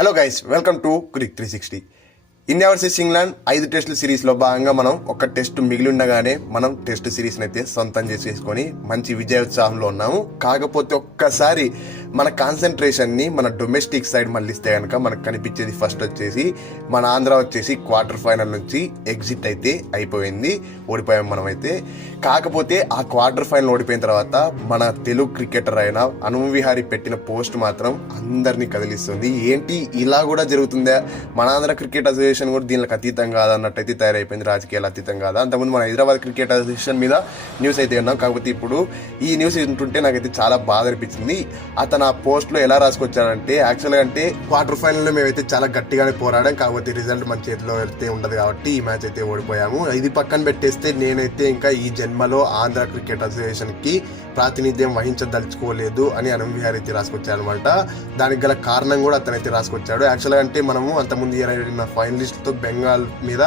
Hello guys welcome to Crick three sixty India versus England ఐదు టెస్టుల సిరీస్లో భాగంగా మనం ఒక టెస్ట్ మిగిలి ఉండగానే మనం టెస్ట్ సిరీస్ని అయితే సొంతం చేసేసుకొని మంచి విజయోత్సాహంలో ఉన్నాము. కాకపోతే ఒక్కసారి మన కాన్సన్ట్రేషన్ని మన డొమెస్టిక్ సైడ్ మళ్ళీస్తే కనుక మనకు కనిపించేది ఫస్ట్ వచ్చేసి మన ఆంధ్ర వచ్చేసి క్వార్టర్ ఫైనల్ నుంచి ఎగ్జిట్ అయితే అయిపోయింది ఓడిపోయాం మనమైతే. కాకపోతే ఆ క్వార్టర్ ఫైనల్ ఓడిపోయిన తర్వాత మన తెలుగు క్రికెటర్ అయిన అను పెట్టిన పోస్ట్ మాత్రం అందరినీ కదిలిస్తుంది. ఏంటి ఇలా కూడా జరుగుతుందా? మన ఆంధ్ర క్రికెట్ అసోసియేషన్ కూడా దీనికి అతీతం కాదా అన్నట్టయితే తయారైపోయింది రాజకీయాలు అతీతం కాదా? అంతకుముందు మన హైదరాబాద్ క్రికెట్ అసోసియేషన్ మీద న్యూస్ అయితే ఉన్నాం కాకపోతే ఇప్పుడు ఈ న్యూస్ వింటుంటే నాకైతే చాలా బాధ అనిపించింది. అతను నా పోస్ట్లో ఎలా రాసుకొచ్చాడంటే యాక్చువల్గా అంటే క్వార్టర్ ఫైనల్లో మేమైతే చాలా గట్టిగానే పోరాడాం కాకపోతే రిజల్ట్ మన చేతిలో అయితే ఉండదు కాబట్టి ఈ మ్యాచ్ అయితే ఓడిపోయాము. ఇది పక్కన పెట్టేస్తే నేనైతే ఇంకా ఈ జన్మలో ఆంధ్ర క్రికెట్ అసోసియేషన్కి ప్రాతినిధ్యం వహించదలుచుకోలేదు అని అనం విహారి అయితే రాసుకొచ్చాడనమాట దానికి గల కారణం కూడా అతనైతే రాసుకొచ్చాడు. యాక్చువల్గా అంటే మనము అంతకుముందు ఇయర్ అయిన ఫైనలిస్ట్తో బెంగాల్ మీద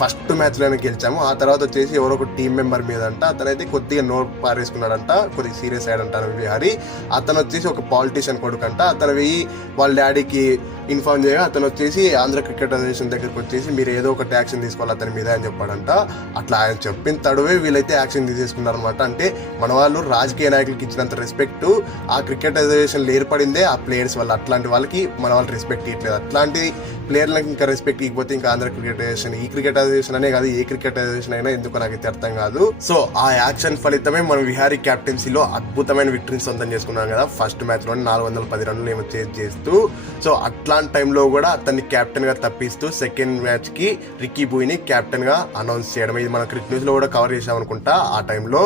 ఫస్ట్ మ్యాచ్లోనే గెలిచాము. ఆ తర్వాత వచ్చేసి ఎవరో ఒక టీం మెంబర్ మీద అంట అతనైతే కొద్దిగా నోట్ పారేసుకున్నాడంట కొద్దిగా సీరియస్ అయ్యాడంట అనం విహారి. అతను వచ్చేసి ఒక పాలిటీషియన్ కొడుకంట. అతను వెయ్యి వాళ్ళ డాడీకి ఇన్ఫార్మ్ చేయగా అతను వచ్చేసి ఆంధ్ర క్రికెట్ ఫెడరేషన్ దగ్గరికి వచ్చేసి మీరు ఏదో ఒకటి యాక్షన్ తీసుకోవాలి అతని మీద అని చెప్పాడంట. అట్లా ఆయన చెప్పిన తడువే వీళ్ళైతే యాక్షన్ తీసేసుకున్నారు అనమాట అంటే మన వాళ్ళు రాజకీయ నాయకులకి ఇచ్చినంత రెస్పెక్ట్ ఆ క్రికెట్ ఫెడరేషన్లు ఏర్పడిందే ఆ ప్లేయర్స్ వల్ల. అట్లాంటి వాళ్ళకి మన వాళ్ళు రెస్పెక్ట్ ఇవ్వట్లేదు అట్లాంటి ప్లేయర్లకు ఇంకా రెస్పెక్ట్ ఇవ్వకపోతే ఇంకా ఆంధ్ర క్రికెట్ ఫెడరేషన్ ఈ క్రికెట్ ఫెడరేషన్ అనే కాదు ఏ క్రికెట్ ఫెడరేషన్ అయినా ఎందుకు నాకైతే అర్థం కాదు. సో ఆ యాక్షన్ ఫలితమే మనం విహారీ క్యాప్టెన్సీలో అద్భుతమైన విక్టరీని సొంతం చేసుకున్నాం కదా. ఫస్ట్ మ్యాచ్లో నాలుగు వందల పది రన్లు ఏమో చేస్తూ. సో అట్లా అట్లాంటి టైంలో కూడా అతన్ని కెప్టెన్గా తప్పిస్తూ సెకండ్ మ్యాచ్కి రిక్కీ బూయిని కెప్టెన్గా అనౌన్స్ చేయడం ఇది మన క్రికెట్ న్యూస్లో కూడా కవర్ చేసాం అనుకుంటా ఆ టైంలో.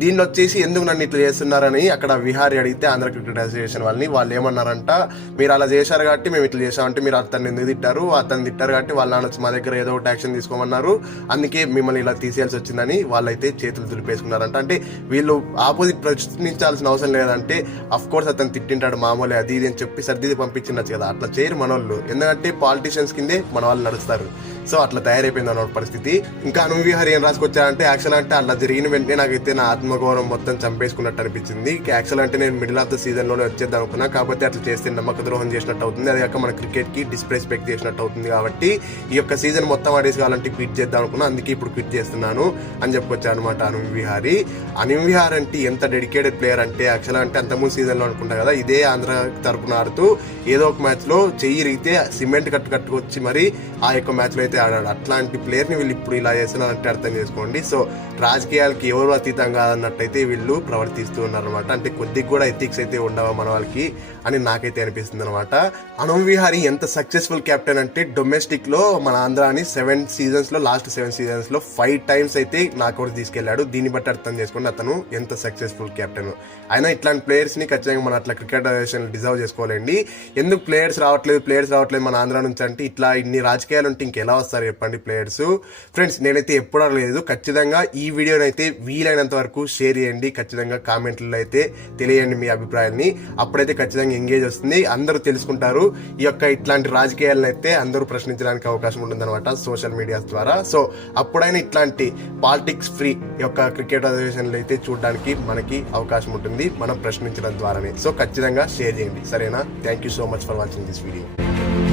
దీనిలో వచ్చేసి ఎందుకు నన్ను ఇట్లా చేస్తున్నారని అక్కడ విహారీ అడిగితే ఆంధ్ర క్రికెట్ అసోసియేషన్ వాళ్ళని వాళ్ళు ఏమన్నారంట మీరు అలా చేశారు కాబట్టి మేము ఇట్లా చేసామంటే మీరు అతన్ని ఎందుకు తిట్టారు? అతన్ని తిట్టారు కాబట్టి వాళ్ళ నాన్న వచ్చి మా దగ్గర ఏదో ఒకటి యాక్షన్ తీసుకోమన్నారు. అందుకే మిమ్మల్ని ఇలా తీసేయాల్సి వచ్చిందని వాళ్ళైతే చేతులు దులిపేసుకున్నారంట. అంటే వీళ్ళు ఆపోజిట్ ప్రశ్నించాల్సిన అవసరం లేదంటే అఫ్ కోర్స్ అతను తిట్టింటాడు మామూలే అది ఇది అని చెప్పి సర్దిది పంపించినచ్చు కదా. అట్లా చేయరు మనోళ్ళు. ఎందుకంటే పాలిటీషియన్స్ కిందే మన వాళ్ళు నడుస్తారు. సో అట్లా తయారైపోయింది అన్నమాట పరిస్థితి. ఇంకా అనువిహారి ఏం రాసుకొచ్చారంటే యాక్చువల్ అంటే అలా జరిగిన వెంటనే నాకైతే నా ఆత్మగౌరవం మొత్తం చంపేసుకున్నట్టు అనిపించింది. యాక్చువల్ అంటే నేను మిడిల్ ఆఫ్ ద సీజన్లోనే వచ్చేద్దాం అనుకున్నా. కాకపోతే అట్లా చేస్తే నమ్మక ద్రోహం చేసినట్టు అవుతుంది. అది కాక మన క్రికెట్కి డిస్రెస్పెక్ట్ చేసినట్టు అవుతుంది కాబట్టి ఈ యొక్క సీజన్ మొత్తం ఆడేసి కావాలంటే క్విట్ చేద్దాం అనుకున్నా. అందుకే ఇప్పుడు క్విట్ చేస్తున్నాను అని చెప్పుకొచ్చాను అనమాట అనిల్ విహారి అనిల్ విహార్ అంటే ఎంత డెడికేటెడ్ ప్లేయర్ అంటే యాక్చువల్ అంటే అంతకుముందు సీజన్లో అనుకుంటా కదా ఇదే ఆంధ్ర తరపున ఆడుతూ ఏదో ఒక మ్యాచ్లో చెయ్యి ఇరిగితే సిమెంట్ కట్టు కట్టుకొచ్చి మరి ఆ యొక్క మ్యాచ్లో అయితే ఆడాడు. అట్లాంటి ప్లేయర్ని వీళ్ళు ఇప్పుడు ఇలా చేస్తున్నారంటే అర్థం చేసుకోండి. సో రాజకీయాలకి ఎవరు అతీతం కాదన్నట్టయితే వీళ్ళు ప్రవర్తిస్తూ ఉన్నారనమాట అంటే కొద్దిగా కూడా ఎథిక్స్ అయితే ఉండవా మన వాళ్ళకి అని నాకైతే అనిపిస్తుంది అనమాట అనం విహారీ ఎంత సక్సెస్ఫుల్ కెప్టెన్ అంటే డొమెస్టిక్లో మన ఆంధ్రాని సెవెన్ సీజన్స్లో లాస్ట్ సెవెన్ సీజన్స్లో ఫైవ్ టైమ్స్ అయితే నాకౌట్ తీసుకెళ్ళాడు దీన్ని బట్టి అర్థం చేసుకోండి అతను ఎంత సక్సెస్ఫుల్ కెప్టెన్ అయినా ఇట్లాంటి ప్లేయర్స్ని ఖచ్చితంగా మన అట్లా క్రికెట్ అసోసియేషన్ డిజర్వ్ చేసుకోవాలండి. ఎందుకు ప్లేయర్స్ రావట్లేదు ప్లేయర్స్ రావట్లేదు మన ఆంధ్ర నుంచి అంటే ఇట్లా ఇన్ని రాజకీయాలు ఉంటే ఇంకెలా వస్తారు చెప్పండి ప్లేయర్స్ ఫ్రెండ్స్ నేనైతే ఎప్పుడు అడగలేదు ఖచ్చితంగా ఈ వీడియోని అయితే వీలైనంత వరకు షేర్ చేయండి. ఖచ్చితంగా కామెంట్లలో అయితే తెలియండి మీ అభిప్రాయాన్ని. అప్పుడైతే ఖచ్చితంగా ఎంగేజ్ వస్తుంది. అందరూ తెలుసుకుంటారు. ఈ యొక్క ఇట్లాంటి రాజకీయాలను అయితే అందరూ ప్రశ్నించడానికి అవకాశం ఉంటుందన్నమాట సోషల్ మీడియా ద్వారా. సో అప్పుడైనా ఇట్లాంటి పాలిటిక్స్ ఫ్రీ యొక్క క్రికెట్ అసోసియేషన్లు అయితే చూడడానికి మనకి అవకాశం ఉంటుంది. మనం ప్రశ్నించడం ద్వారానే. సో ఖచ్చితంగా షేర్ చేయండి. సరేనా? Thank you so much for watching this video Radio.